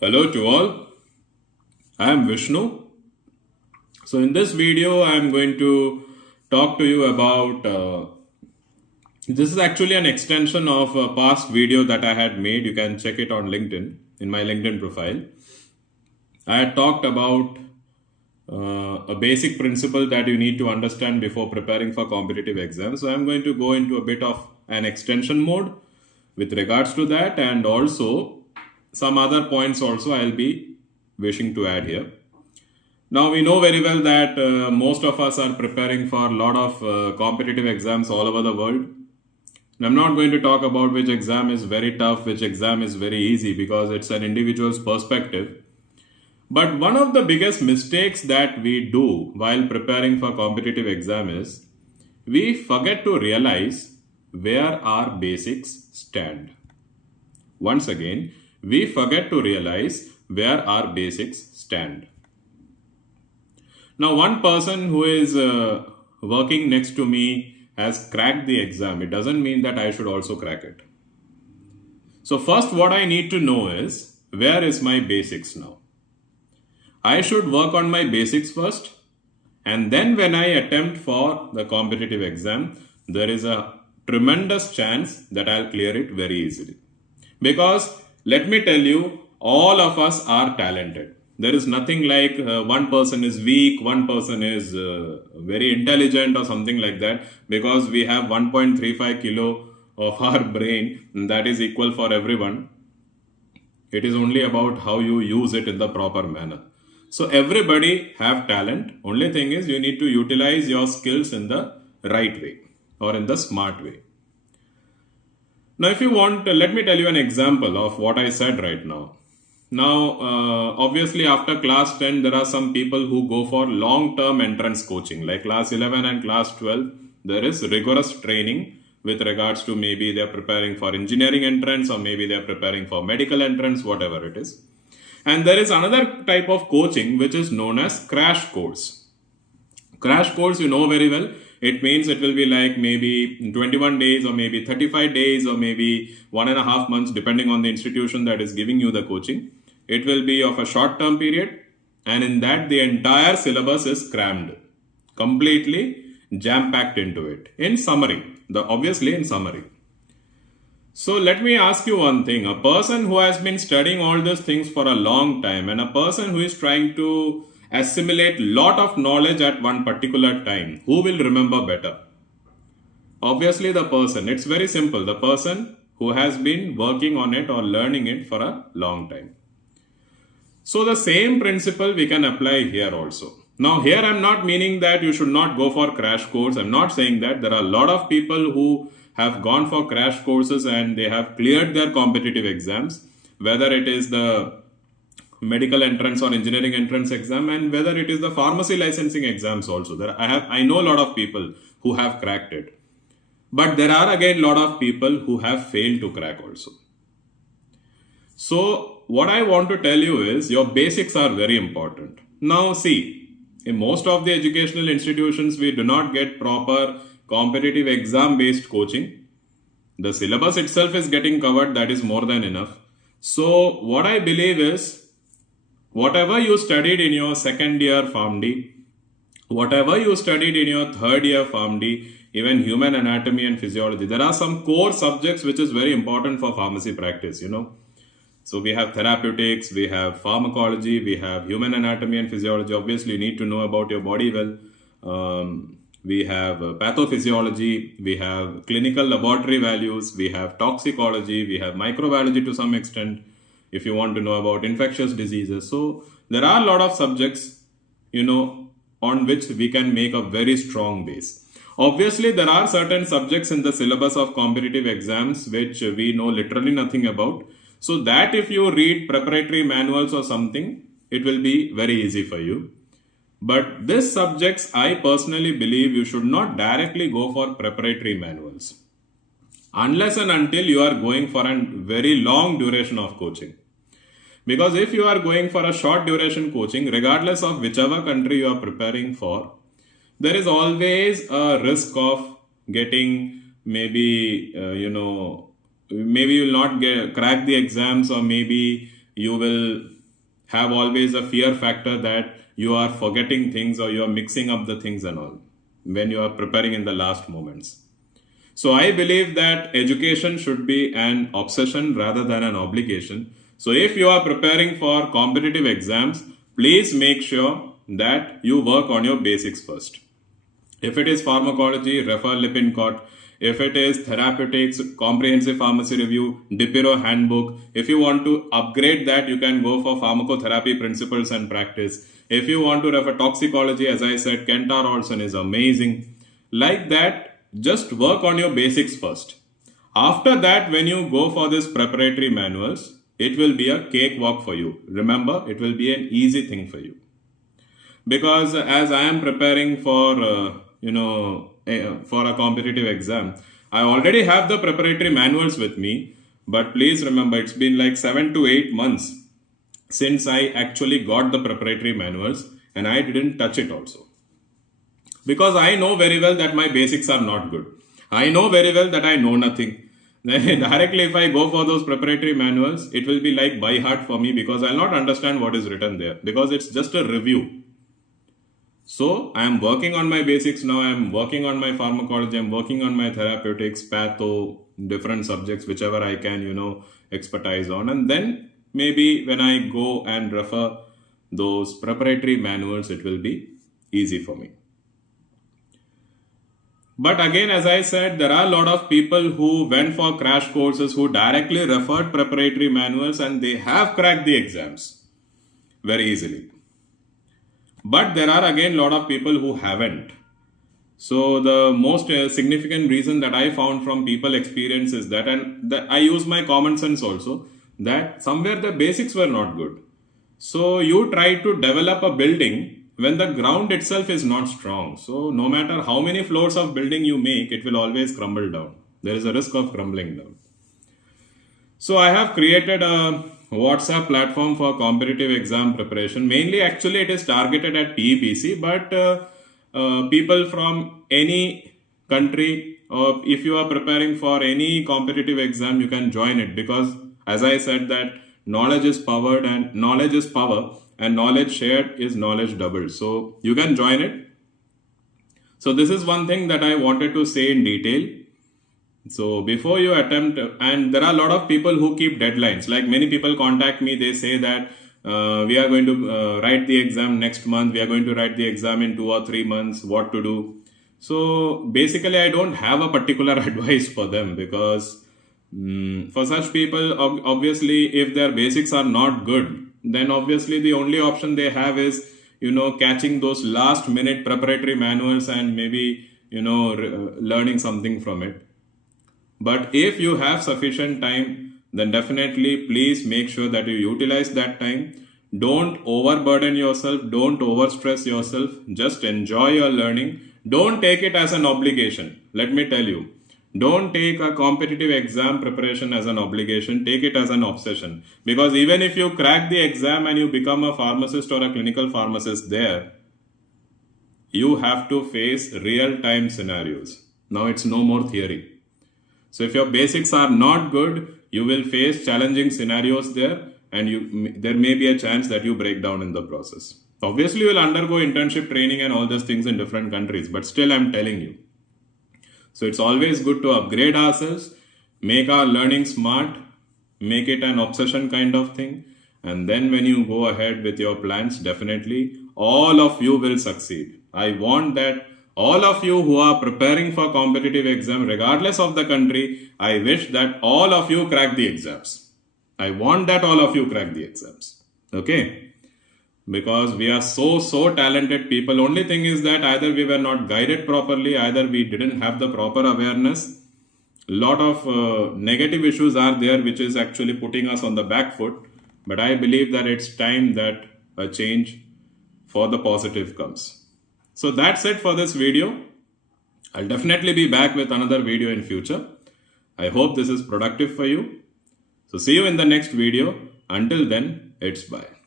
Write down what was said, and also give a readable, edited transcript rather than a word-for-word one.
Hello to all, I am Vishnu. So in this video I am going to talk to you about this is actually an extension of a past video that I had made. You can check it on LinkedIn, in my LinkedIn profile. I had talked about a basic principle that you need to understand before preparing for competitive exams. So I'm going to go into a bit of an extension mode with regards to that, and also some other points also I'll be wishing to add here. Now we know very well that most of us are preparing for a lot of competitive exams all over the world. And I'm not going to talk about which exam is very tough, which exam is very easy, because it's an individual's perspective. But one of the biggest mistakes that we do while preparing for competitive exam is we forget to realize where our basics stand. Once again, we forget to realize where our basics stand. Now, one person who is working next to me has cracked the exam. It doesn't mean that I should also crack it. So first, what I need to know is, where is my basics now? I should work on my basics first, and then when I attempt for the competitive exam, there is a tremendous chance that I'll clear it very easily. Because let me tell you, all of us are talented. There is nothing like one person is weak, one person is very intelligent or something like that, because we have 1.35 kilo of our brain, and that is equal for everyone. It is only about how you use it in the proper manner. So everybody have talent. Only thing is you need to utilize your skills in the right way or in the smart way. Now, if you want, let me tell you an example of what I said right now. Now, obviously, after class 10, there are some people who go for long-term entrance coaching, like class 11 and class 12. There is rigorous training with regards to maybe they're preparing for engineering entrance, or maybe they're preparing for medical entrance, whatever it is. And there is another type of coaching which is known as crash course. Crash course, you know very well. It means it will be like maybe 21 days or maybe 35 days or maybe 1.5 months, depending on the institution that is giving you the coaching. It will be of a short-term period, and in that the entire syllabus is crammed, completely jam-packed into it. In summary, obviously in summary. So let me ask you one thing. A person who has been studying all these things for a long time, and a person who is trying to assimilate lot of knowledge at one particular time, who will remember better? Obviously the person. It's very simple. The person who has been working on it or learning it for a long time. So the same principle we can apply here also. Now here I'm not meaning that you should not go for crash course. I'm not saying that. There are a lot of people who have gone for crash courses and they have cleared their competitive exams, whether it is the medical entrance or engineering entrance exam, and whether it is the pharmacy licensing exams also. I know a lot of people who have cracked it. But there are again a lot of people who have failed to crack also. So what I want to tell you is your basics are very important. Now see, in most of the educational institutions, we do not get proper competitive exam based coaching. The syllabus itself is getting covered, that is more than enough. So what I believe is, whatever you studied in your second year PharmD, whatever you studied in your third year PharmD, even human anatomy and physiology, there are some core subjects which is very important for pharmacy practice, you know. So we have therapeutics, we have pharmacology, we have human anatomy and physiology. Obviously, you need to know about your body well. We have pathophysiology, we have clinical laboratory values, we have toxicology, we have microbiology to some extent, if you want to know about infectious diseases. So there are a lot of subjects, you know, on which we can make a very strong base. Obviously, there are certain subjects in the syllabus of competitive exams which we know literally nothing about. So that if you read preparatory manuals or something, it will be very easy for you. But these subjects, I personally believe you should not directly go for preparatory manuals, unless and until you are going for a very long duration of coaching. Because if you are going for a short duration coaching, regardless of whichever country you are preparing for, there is always a risk of getting maybe, maybe you will not crack the exams, or maybe you will have always a fear factor that you are forgetting things or you are mixing up the things and all when you are preparing in the last moments. So I believe that education should be an obsession rather than an obligation. So if you are preparing for competitive exams, please make sure that you work on your basics first. If it is pharmacology, refer Lippincott. If it is therapeutics, comprehensive pharmacy review, Dipiro handbook. If you want to upgrade that, you can go for pharmacotherapy principles and practice. If you want to refer toxicology, as I said, Kentar Olson is amazing. Like that, just work on your basics first. After that, when you go for this preparatory manuals, it will be a cakewalk for you. Remember, it will be an easy thing for you. Because as I am preparing for, for a competitive exam, I already have the preparatory manuals with me. But please remember, it's been like 7 to 8 months since I actually got the preparatory manuals, and I didn't touch it also. Because I know very well that my basics are not good. I know very well that I know nothing. Directly, if I go for those preparatory manuals, it will be like by heart for me, because I'll not understand what is written there, because it's just a review. So I am working on my basics now. I am working on my pharmacology. I'm working on my therapeutics, patho, different subjects, whichever I can, expertise on. And then maybe when I go and refer those preparatory manuals, it will be easy for me. But again, as I said, there are a lot of people who went for crash courses, who directly referred preparatory manuals, and they have cracked the exams very easily. But there are again a lot of people who haven't. So the most significant reason that I found from people experience is that, and that I use my common sense also, that somewhere the basics were not good. So you try to develop a building when the ground itself is not strong. So no matter how many floors of building you make, it will always crumble down. There is a risk of crumbling down. So I have created a WhatsApp platform for competitive exam preparation. Mainly, actually, it is targeted at PEPC, but people from any country, or if you are preparing for any competitive exam, you can join it, because as I said that knowledge is power, and knowledge shared is knowledge doubled. So you can join it. So this is one thing that I wanted to say in detail. So before you attempt, and there are a lot of people who keep deadlines. Like many people contact me, they say that we are going to write the exam next month. We are going to write the exam in 2 or 3 months. What to do? So basically, I don't have a particular advice for them, because for such people, obviously, if their basics are not good, then obviously the only option they have is, catching those last minute preparatory manuals and maybe, learning something from it. But if you have sufficient time, then definitely please make sure that you utilize that time. Don't overburden yourself. Don't overstress yourself. Just enjoy your learning. Don't take it as an obligation. Let me tell you, don't take a competitive exam preparation as an obligation. Take it as an obsession. Because even if you crack the exam and you become a pharmacist or a clinical pharmacist there, you have to face real-time scenarios. Now it's no more theory. So if your basics are not good, you will face challenging scenarios there, and there may be a chance that you break down in the process. Obviously, you will undergo internship training and all those things in different countries, but still I'm telling you. So it's always good to upgrade ourselves, make our learning smart, make it an obsession kind of thing. And then when you go ahead with your plans, definitely all of you will succeed. I want that all of you who are preparing for competitive exam, regardless of the country, I wish that all of you crack the exams. I want that all of you crack the exams. Okay? Because we are so talented people. Only thing is that either we were not guided properly, either we didn't have the proper awareness. Lot of negative issues are there, which is actually putting us on the back foot. But I believe that it's time that a change for the positive comes. So that's it for this video. I'll definitely be back with another video in future. I hope this is productive for you. So see you in the next video. Until then, it's bye.